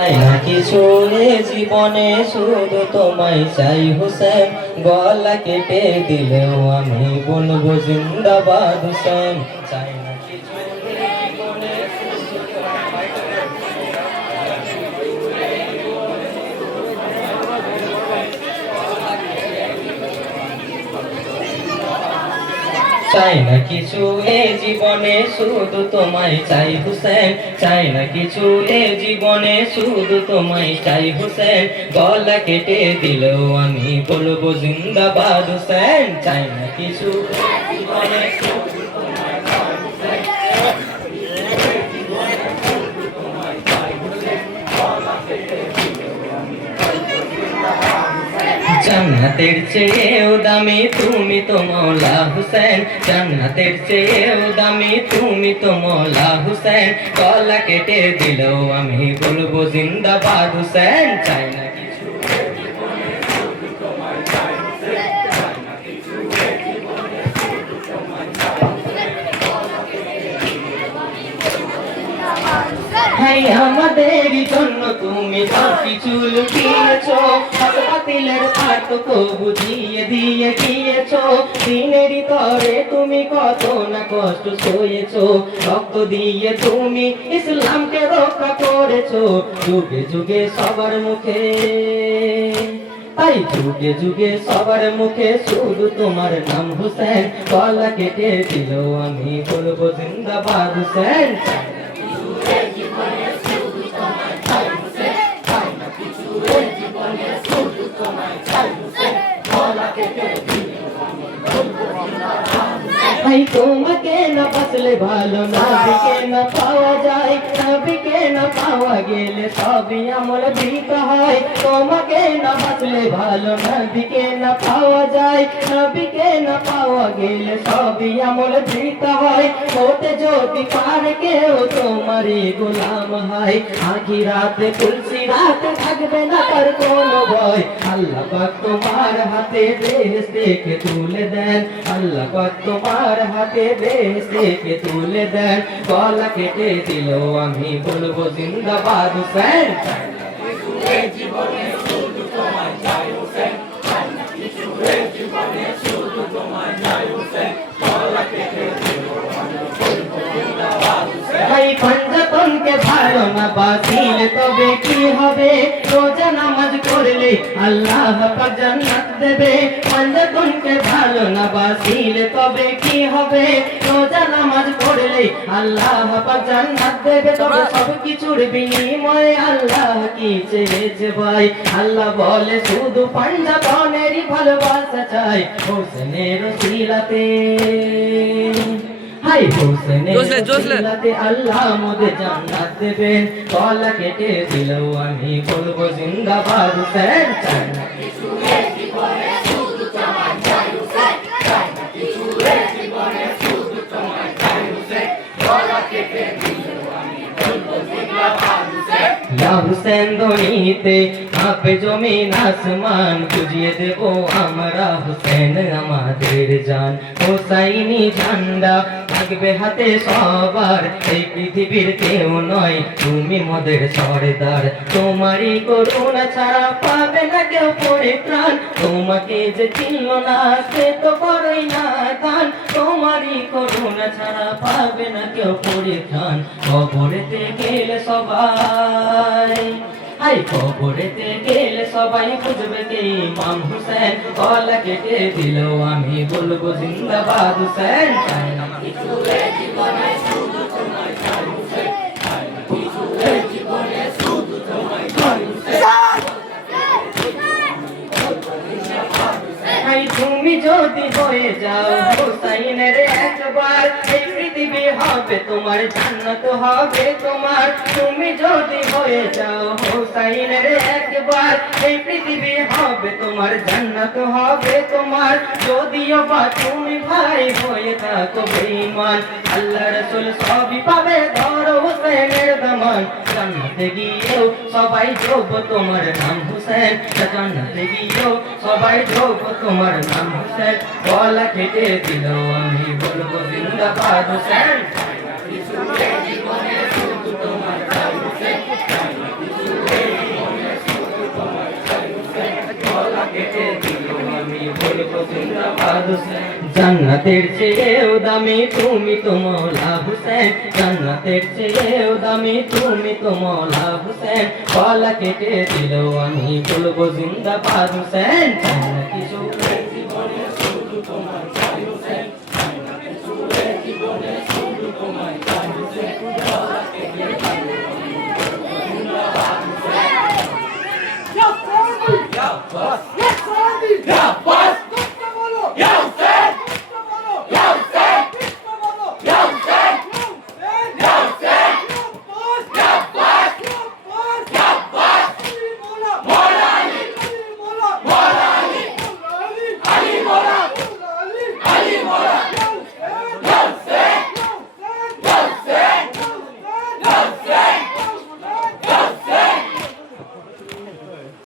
না কিছু এ জীবনে শুধু তোমায় চাই হোসেন, গলা কেটে দিলেও আমি বলবো জিন্দাবাদ হোসেন। চাই না কিছু এ জীবনে চাই না কিছু এ জীবনে শুধু তোমায় চাই হোসেন, চাই না কিছু এ জীবনে শুধু তোমায় চাই হোসেন, গলা কেটে দিলেও আমি বলবো জিন্দাবাদ হোসেন। চাই না কিছু জীবনে জান্নাতের চেয়েও দামি তুমি তো মওলা হোসেন, জান্নাতের চেয়েও দামি তুমি তো মওলা হোসেন, গলা কেটে দিলেও আমি বলবো জিন্দাবাদ হোসেন। চাই না কিছু ভাই আমাদের জন্য তুমি সব কিছু লুটিয়েছো, বাতিলের পার্থক্য বুঝিয়ে দিয়ে গিয়েছো, দিনের তরে তুমি কত না কষ্ট সয়েছো, রক্ত দিয়ে তুমি ইসলামকে রক্ষা করেছো, যুগে যুগে সবার মুখে, তাই যুগে যুগে সবার মুখে শুধু তোমার নাম হোসেন, গলা কেটে দিলেও আমি বলবো জিন্দাবাদ হোসেন। ভাই তোমাকে না বাঁচলে ভালো, নবীকে না পাওয়া যায়, নবীকে না পাওয়া গেলে সবই আমল বৃথা হয়, তোমাকে না বাঁচলে ভালো, নবীকে না পাওয়া যায়, নবীকে না পাওয়া গেলে সবই আমল বৃথা হয়, হতে যদি পারে কেউ তোমারই গোলাম হয়, আখিরাতে তুলসী রাতে থাকবে না তার কোনো ভয়, আল্লাহ পাক তোমার হাতে বেহেশত থেকে তুলে দেন, আল্লাহ পাক তোমার হাতে বেহেশত থেকে তুলে দেন, গলা কেটে দিলেও আমি বলবো জিন্দাবাদ হোসেন। ভাই পাঞ্জাতনকে ভালো না বাতিল তবে কি হবে, রোজা নামাজ করলে আল্লাহ পাক জান্নাত দেবে, পাঞ্জাতনকে ভালো না বাতিল তবে কি হবে, রোজা নামাজ পড়লে আল্লাহ পাক জান্নাত দেবে, তবে সব কিছুর বিনিময়ে আল্লাহ কি চেয়েছে ভাই, আল্লাহ বলে শুধু পাঞ্জাতনেরই ভালোবাসা চাই, হোসেনের ওসিলাতে, হাই হোসেনের ওসিলাতে আল্লাহ মোদের জান্নাত দেবেন, গলা কেটে দিলেও আমি বলবো জিন্দাবাদ হোসেন। চাই না কিছু এ জীবনে শুধু তোমায় চাই হোসেন, চাই না কিছু এ জীবনে শুধু তোমায় চাই হোসেন, গলা কেটে দিলেও আমি বলবো জিন্দাবাদ হোসেন। ইয়া হোসেন ধ্বনিতে কাঁপে জমিন আসমান, বুঝিয়ে দেব আমরা হোসেন আমাদের জান, হোসাইনি ঝান্ডা থাকবে হাতে সবার, এই পৃথিবীর কেউ নয় তুমি মোদের সরদার, তোমারই করুণা ছাড়া পাবে না কেউ পরিত্রাণ, তোমাকে যে চিনল না সে তো করই না গান, তোমারই করুণা ছাড়া পাবে না কেউ পরিত্রাণ, কবরেতে গেলে সবাই, আই কবরেতে গেলে সবাই বুঝবে কে ইমাম হোসেন, গলা কেটে দিলেও আমি বলবো জিন্দাবাদ হোসেন। চাই না কিছু এ জীবনে শুধু তোমায় চাই হোসেন, চাই না কিছু এ জীবনে শুধু তোমায় চাই হোসেন, ভাই তুমি যদি হয়ে যাও হোসাইনের একবার, এই পৃথিবী হবে তোমার, জান্নাত হবে তোমার, তুমি যদি হয়ে যাও হোসাইনের একবার, এই পৃথিবী হবে তোমার, জান্নাত হবে তোমার, যদিও বা তুমি ভাই হয়ে থাকো বেঈমান, আল্লাহ রাসূল সবই পাবে ধরো হোসেনের দামান, জান্নাতে গিয়েও সবাই যোগ্য তোমার নাম হোসেন, জান্নাতে গিয়েও সবাই যোগ্য তোমার নাম হোসেন, গলা কেটে দিলেও আমি বলবো জিন্দাবাদ হোসেন। চাই না কিছু এ জীবনে শুধু তোমায় চাই হোসেন, চাই না কিছু হোসেন জান্নাতের চেয়েও দামি তুমি তো মৌলা হোসেন জান্নাতের চেয়েও দামি তুমি তো মৌলা হোসেন গলা কেটে দিলেও আমি বলবো জিন্দাবাদ হোসেন জান্নাতি সুখের জীবনে শুধু তোমার চাই হোসেন জান্নাতি সুখের জীবনে শুধু তোমার চাই হোসেন গলা কেটে দিলেও আমি বলবো জিন্দাবাদ হোসেন